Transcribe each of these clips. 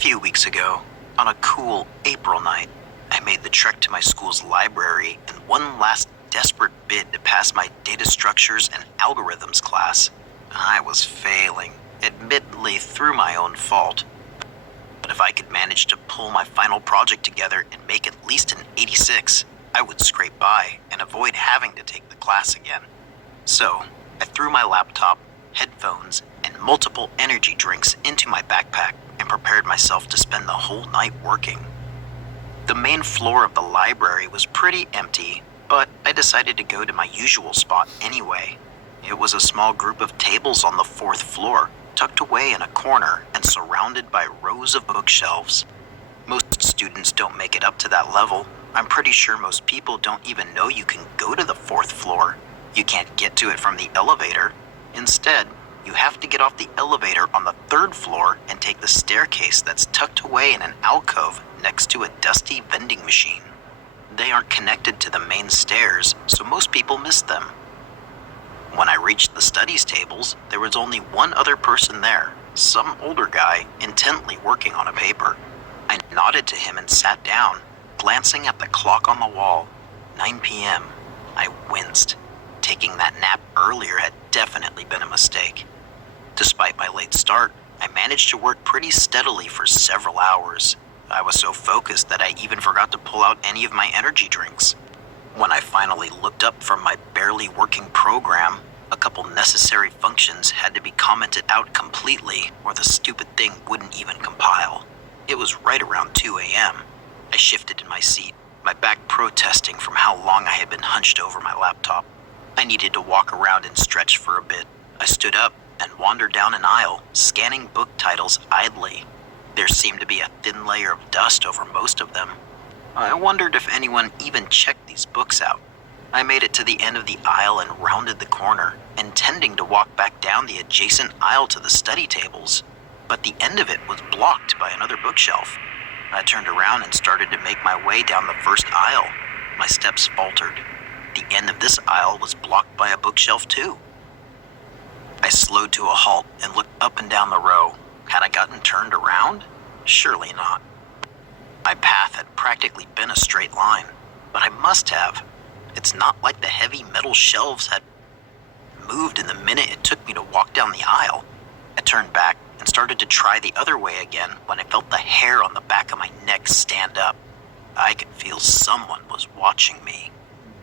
few weeks ago, on a cool April night, I made the trek to my school's library in one last desperate bid to pass my data structures and algorithms class. I was failing, admittedly through my own fault. But if I could manage to pull my final project together and make at least an 86, I would scrape by and avoid having to take the class again. So, I threw my laptop, headphones, and multiple energy drinks into my backpack and prepared myself to spend the whole night working. The main floor of the library was pretty empty, but I decided to go to my usual spot anyway. It was a small group of tables on the fourth floor, tucked away in a corner and surrounded by rows of bookshelves. Most students don't make it up to that level. I'm pretty sure most people don't even know you can go to the fourth floor. You can't get to it from the elevator. Instead, you have to get off the elevator on the third floor and take the staircase that's tucked away in an alcove next to a dusty vending machine. They aren't connected to the main stairs, so most people miss them. When I reached the studies tables, there was only one other person there, some older guy intently working on a paper. I nodded to him and sat down, glancing at the clock on the wall. 9 p.m. I winced. Taking that nap earlier had definitely been a mistake. Despite my late start, I managed to work pretty steadily for several hours. I was so focused that I even forgot to pull out any of my energy drinks. When I finally looked up from my barely working program, a couple necessary functions had to be commented out completely or the stupid thing wouldn't even compile. It was right around 2 a.m. I shifted in my seat, my back protesting from how long I had been hunched over my laptop. I needed to walk around and stretch for a bit. I stood up and wandered down an aisle, scanning book titles idly. There seemed to be a thin layer of dust over most of them. I wondered if anyone even checked these books out. I made it to the end of the aisle and rounded the corner, intending to walk back down the adjacent aisle to the study tables, but the end of it was blocked by another bookshelf. I turned around and started to make my way down the first aisle. My steps faltered. The end of this aisle was blocked by a bookshelf too. I slowed to a halt and looked up and down the row. Had I gotten turned around? Surely not. My path had practically been a straight line, but I must have. It's not like the heavy metal shelves had moved in the minute it took me to walk down the aisle. I turned back and started to try the other way again when I felt the hair on the back of my neck stand up. I could feel someone was watching me.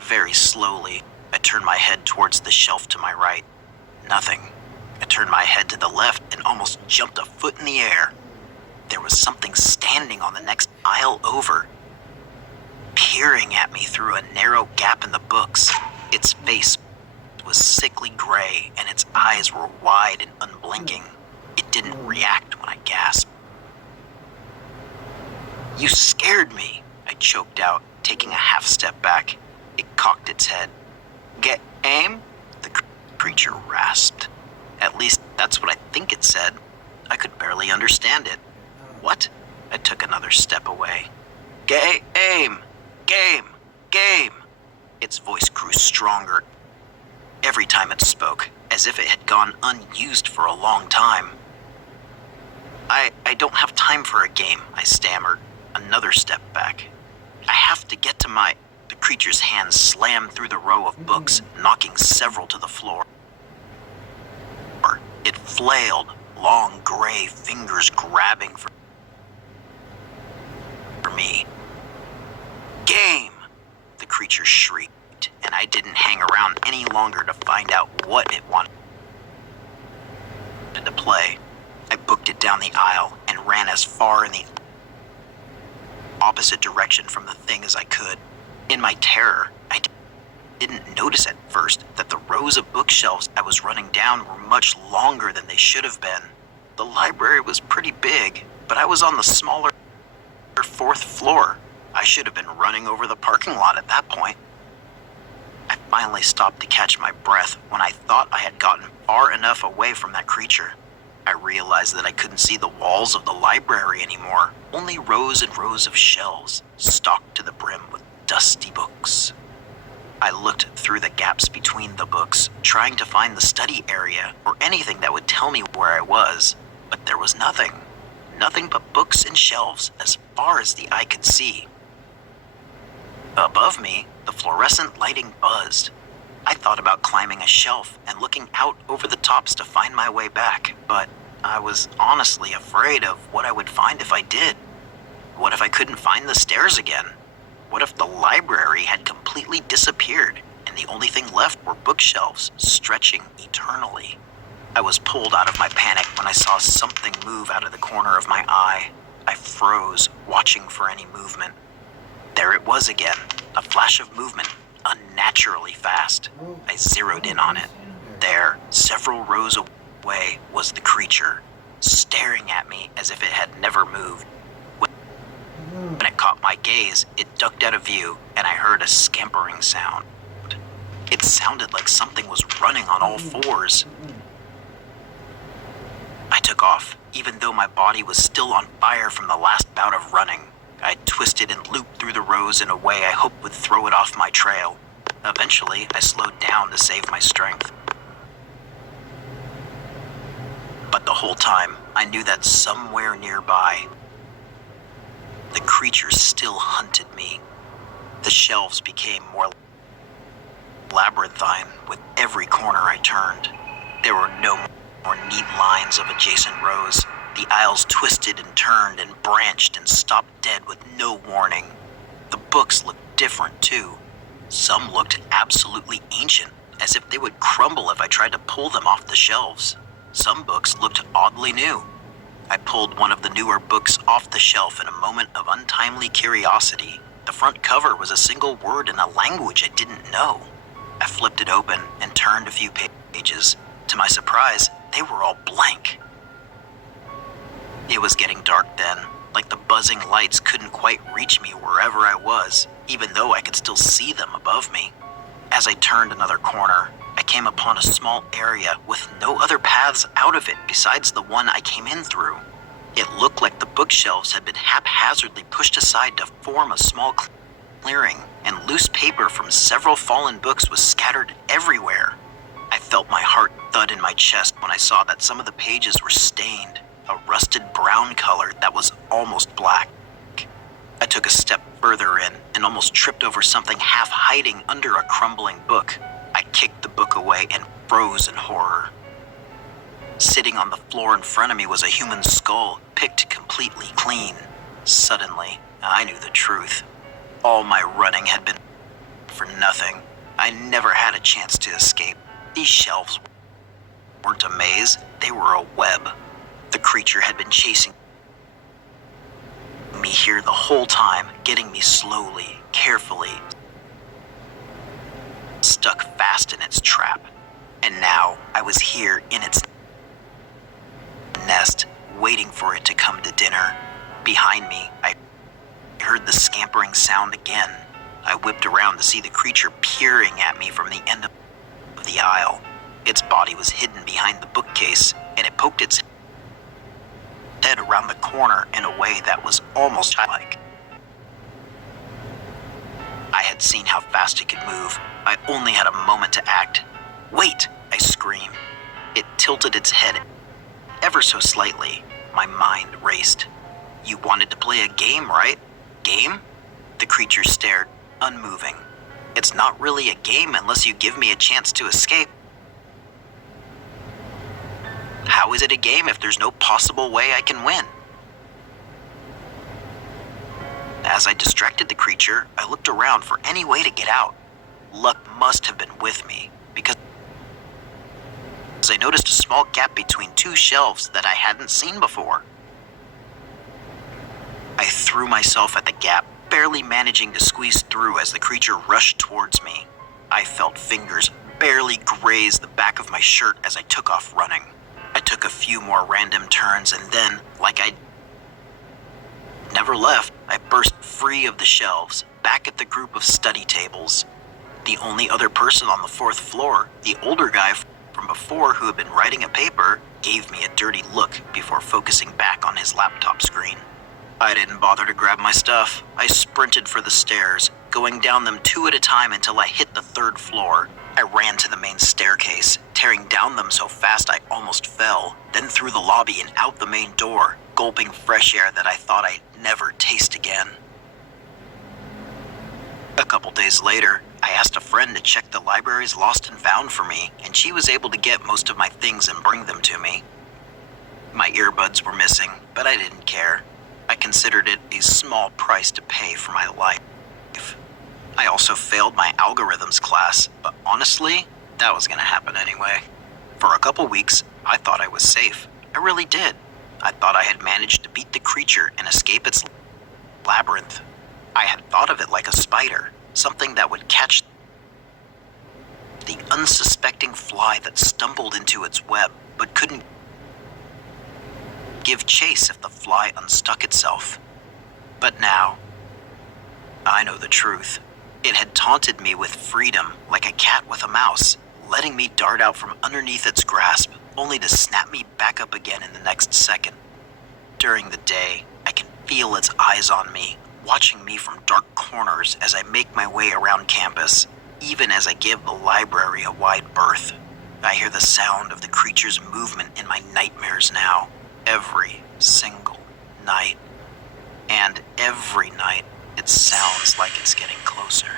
Very slowly, I turned my head towards the shelf to my right. Nothing. I turned my head to the left and almost jumped a foot in the air. There was something standing on the next aisle over, peering at me through a narrow gap in the books. Its face was sickly gray and its eyes were wide and unblinking. It didn't react when I gasped. "You scared me," I choked out, taking a half step back. It cocked its head. "Get aim?" the creature rasped. At least that's what I think it said. I could barely understand it. "What?" I took another step away. Aim! Game! Game!" Its voice grew stronger every time it spoke, as if it had gone unused for a long time. I don't have time for a game," I stammered, another step back. "I have to get to my..." The creature's hand slammed through the row of books, knocking several to the floor. It flailed, long gray fingers grabbing for me. "Game!" the creature shrieked, and I didn't hang around any longer to find out what it wanted to play. I booked it down the aisle and ran as far in the opposite direction from the thing as I could. In my terror, I didn't notice at first that the rows of bookshelves I was running down were much longer than they should have been. The library was pretty big, but I was on the smaller fourth floor. I should have been running over the parking lot at that point. I finally stopped to catch my breath when I thought I had gotten far enough away from that creature. I realized that I couldn't see the walls of the library anymore, only rows and rows of shelves, stocked to the brim with dusty books. I looked through the gaps between the books, trying to find the study area or anything that would tell me where I was, but there was nothing. nothing but books and shelves as far as the eye could see. Above me, the fluorescent lighting buzzed. I thought about climbing a shelf and looking out over the tops to find my way back, but I was honestly afraid of what I would find if I did. What if I couldn't find the stairs again? What if the library had completely disappeared and the only thing left were bookshelves stretching eternally? I was pulled out of my panic when I saw something move out of the corner of my eye. I froze, watching for any movement. There it was again, a flash of movement, unnaturally fast. I zeroed in on it. There, several rows away, was the creature, staring at me as if it had never moved. When it caught my gaze, it ducked out of view, and I heard a scampering sound. It sounded like something was running on all fours. I took off, even though my body was still on fire from the last bout of running. I twisted and looped through the rows in a way I hoped would throw it off my trail. Eventually, I slowed down to save my strength. But the whole time, I knew that somewhere nearby, the creature still hunted me. The shelves became more labyrinthine with every corner I turned. There were no more neat lines of adjacent rows. The aisles twisted and turned and branched and stopped dead with no warning. The books looked different too. Some looked absolutely ancient, as if they would crumble if I tried to pull them off the shelves. Some books looked oddly new. I pulled one of the newer books off the shelf in a moment of untimely curiosity. The front cover was a single word in a language I didn't know. I flipped it open and turned a few pages. To my surprise, they were all blank. It was getting dark then, like the buzzing lights couldn't quite reach me wherever I was, even though I could still see them above me. As I turned another corner, I came upon a small area with no other paths out of it besides the one I came in through. It looked like the bookshelves had been haphazardly pushed aside to form a small clearing, and loose paper from several fallen books was scattered everywhere. I felt my heart thud in my chest when I saw that some of the pages were stained, a rusted brown color that was almost black. I took a step further in and almost tripped over something half hiding under a crumbling book. I kicked the book away and froze in horror. Sitting on the floor in front of me was a human skull, picked completely clean. Suddenly, I knew the truth. All my running had been for nothing. I never had a chance to escape. These shelves weren't a maze, they were a web. The creature had been chasing me here the whole time, getting me slowly, carefully, stuck fast in its trap. And now I was here in its nest, waiting for it to come to dinner. Behind me, I heard the scampering sound again. I whipped around to see the creature peering at me from the end of the aisle. Its body was hidden behind the bookcase, and it poked its head around the corner in a way that was almost like. I had seen how fast it could move. I only had a moment to act. "Wait!" I screamed. It tilted its head ever so slightly. My mind raced. "You wanted to play a game, right?" "Game?" The creature stared, unmoving. "It's not really a game unless you give me a chance to escape." "How is it a game if there's no possible way I can win?" As I distracted the creature, I looked around for any way to get out. Luck must have been with me, because I noticed a small gap between two shelves that I hadn't seen before. I threw myself at the gap, barely managing to squeeze through as the creature rushed towards me. I felt fingers barely graze the back of my shirt as I took off running. I took a few more random turns and then, like I never left, I burst free of the shelves, back at the group of study tables. The only other person on the fourth floor, the older guy from before who had been writing a paper, gave me a dirty look before focusing back on his laptop screen. I didn't bother to grab my stuff. I sprinted for the stairs, going down them two at a time until I hit the third floor. I ran to the main staircase, tearing down them so fast I almost fell, then through the lobby and out the main door, gulping fresh air that I thought I'd never taste again. A couple days later, I asked a friend to check the library's lost and found for me, and she was able to get most of my things and bring them to me. My earbuds were missing, but I didn't care. I considered it a small price to pay for my life. I also failed my algorithms class, but honestly, that was going to happen anyway. For a couple weeks, I thought I was safe. I really did. I thought I had managed to beat the creature and escape its labyrinth. I had thought of it like a spider, something that would catch the unsuspecting fly that stumbled into its web, but couldn't give chase if the fly unstuck itself. But now, I know the truth. It had taunted me with freedom, like a cat with a mouse, letting me dart out from underneath its grasp, only to snap me back up again in the next second. During the day, I can feel its eyes on me, watching me from dark corners as I make my way around campus, even as I give the library a wide berth. I hear the sound of the creature's movement in my nightmares now, every single night. And every night, it sounds like it's getting closer.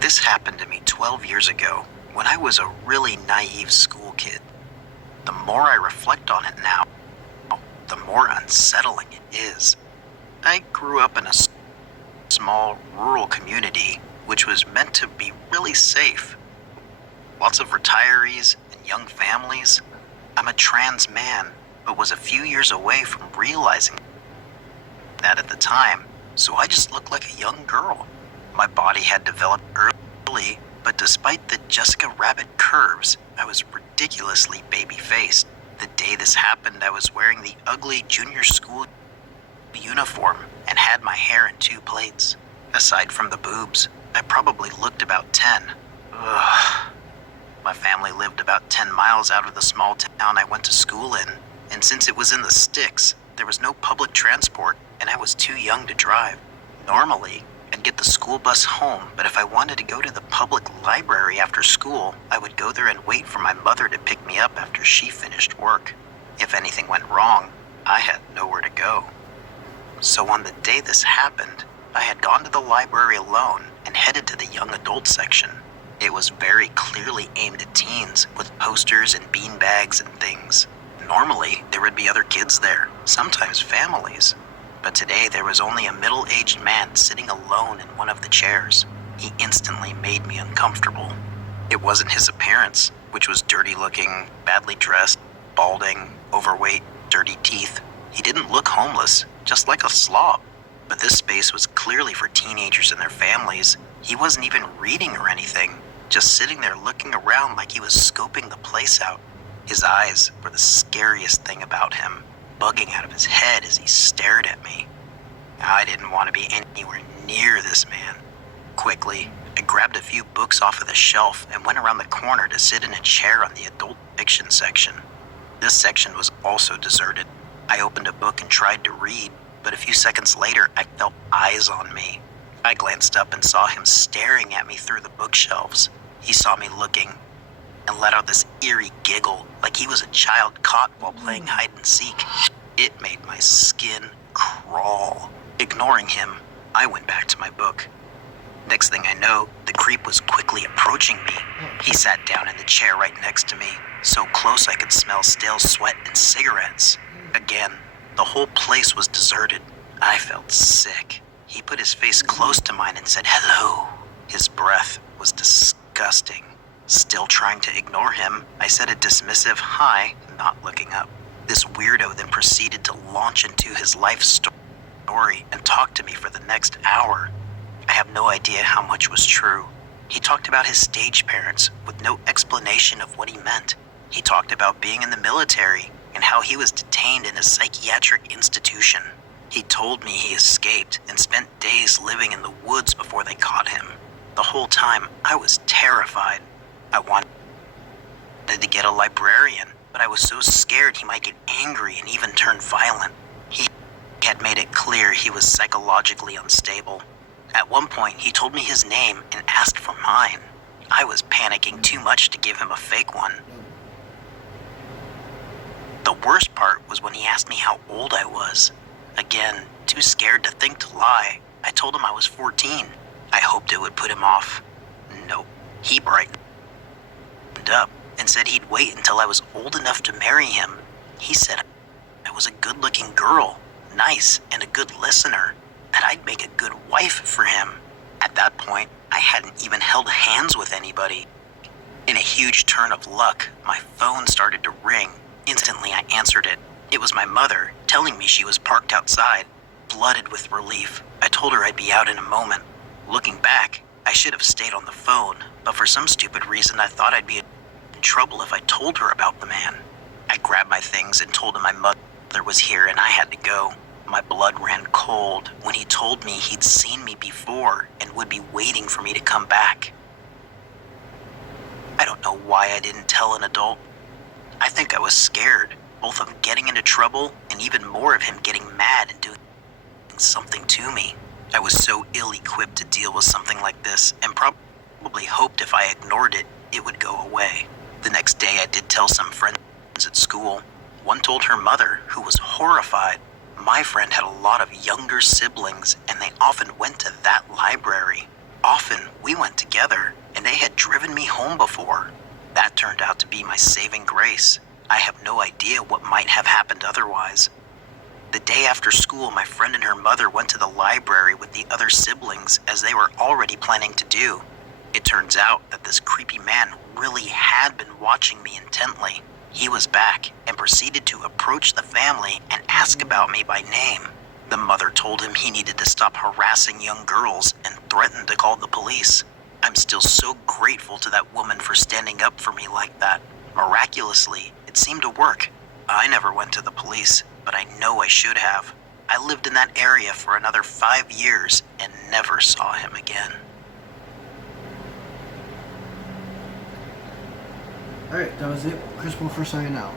This happened to me 12 years ago, when I was a really naive school kid. The more I reflect on it now, the more unsettling it is. I grew up in a small rural community, which was meant to be really safe. Lots of retirees and young families. I'm a trans man, but was a few years away from realizing that at the time, so I just looked like a young girl. My body had developed early, but despite the Jessica Rabbit curves, I was ridiculously baby-faced. The day this happened, I was wearing the ugly junior school uniform and had my hair in 2 plaits. Aside from the boobs, I probably looked about 10. Ugh. My family lived about 10 miles out of the small town I went to school in, and since it was in the sticks, there was no public transport, and I was too young to drive. Normally, I'd get the school bus home, but if I wanted to go to the public library after school, I would go there and wait for my mother to pick me up after she finished work. If anything went wrong, I had nowhere to go. So on the day this happened, I had gone to the library alone and headed to the young adult section. It was very clearly aimed at teens, with posters and beanbags and things. Normally, there would be other kids there, sometimes families. But today there was only a middle-aged man sitting alone in one of the chairs. He instantly made me uncomfortable. It wasn't his appearance, which was dirty-looking, badly dressed, balding, overweight, dirty teeth. He didn't look homeless, just like a slob. But this space was clearly for teenagers and their families. He wasn't even reading or anything, just sitting there looking around like he was scoping the place out. His eyes were the scariest thing about him, bugging out of his head as he stared at me. I didn't want to be anywhere near this man. Quickly, I grabbed a few books off of the shelf and went around the corner to sit in a chair on the adult fiction section. This section was also deserted. I opened a book and tried to read, but a few seconds later, I felt eyes on me. I glanced up and saw him staring at me through the bookshelves. He saw me looking and let out this eerie giggle like he was a child caught while playing hide and seek. It made my skin crawl. Ignoring him, I went back to my book. Next thing I know, the creep was quickly approaching me. He sat down in the chair right next to me, so close I could smell stale sweat and cigarettes. Again, the whole place was deserted. I felt sick. He put his face close to mine and said hello. His breath was disgusting. Still trying to ignore him, I said a dismissive hi, not looking up. This weirdo then proceeded to launch into his life story and talk to me for the next hour. I have no idea how much was true. He talked about his stage parents with no explanation of what he meant. He talked about being in the military and how he was detained in a psychiatric institution. He told me he escaped and spent days living in the woods before they caught him. The whole time, I was terrified. I wanted to get a librarian, but I was so scared he might get angry and even turn violent. He had made it clear he was psychologically unstable. At one point, he told me his name and asked for mine. I was panicking too much to give him a fake one. The worst part was when he asked me how old I was. Again, too scared to think to lie, I told him I was 14. I hoped it would put him off. Nope. He brightened up and said he'd wait until I was old enough to marry him. He said I was a good-looking girl, nice, and a good listener, that I'd make a good wife for him. At that point, I hadn't even held hands with anybody. In a huge turn of luck, my phone started to ring. Instantly, I answered it. It was my mother, telling me she was parked outside. Flooded with relief, I told her I'd be out in a moment. Looking back, I should have stayed on the phone, but for some stupid reason, I thought I'd be in trouble if I told her about the man. I grabbed my things and told him my mother was here and I had to go. My blood ran cold when he told me he'd seen me before and would be waiting for me to come back. I don't know why I didn't tell an adult. I think I was scared, both of getting into trouble and even more of him getting mad and doing something to me. I was so ill-equipped to deal with something like this and probably hoped if I ignored it, it would go away. The next day I did tell some friends at school. One told her mother, who was horrified. My friend had a lot of younger siblings and they often went to that library. Often we went together and they had driven me home before. That turned out to be my saving grace. I have no idea what might have happened otherwise. The day after school, my friend and her mother went to the library with the other siblings as they were already planning to do. It turns out that this creepy man really had been watching me intently. He was back and proceeded to approach the family and ask about me by name. The mother told him he needed to stop harassing young girls and threatened to call the police. I'm still so grateful to that woman for standing up for me like that. Miraculously, it seemed to work. I never went to the police, but I know I should have. I lived in that area for another 5 years and never saw him again. Alright, that was it. Chris Wolfer signing out.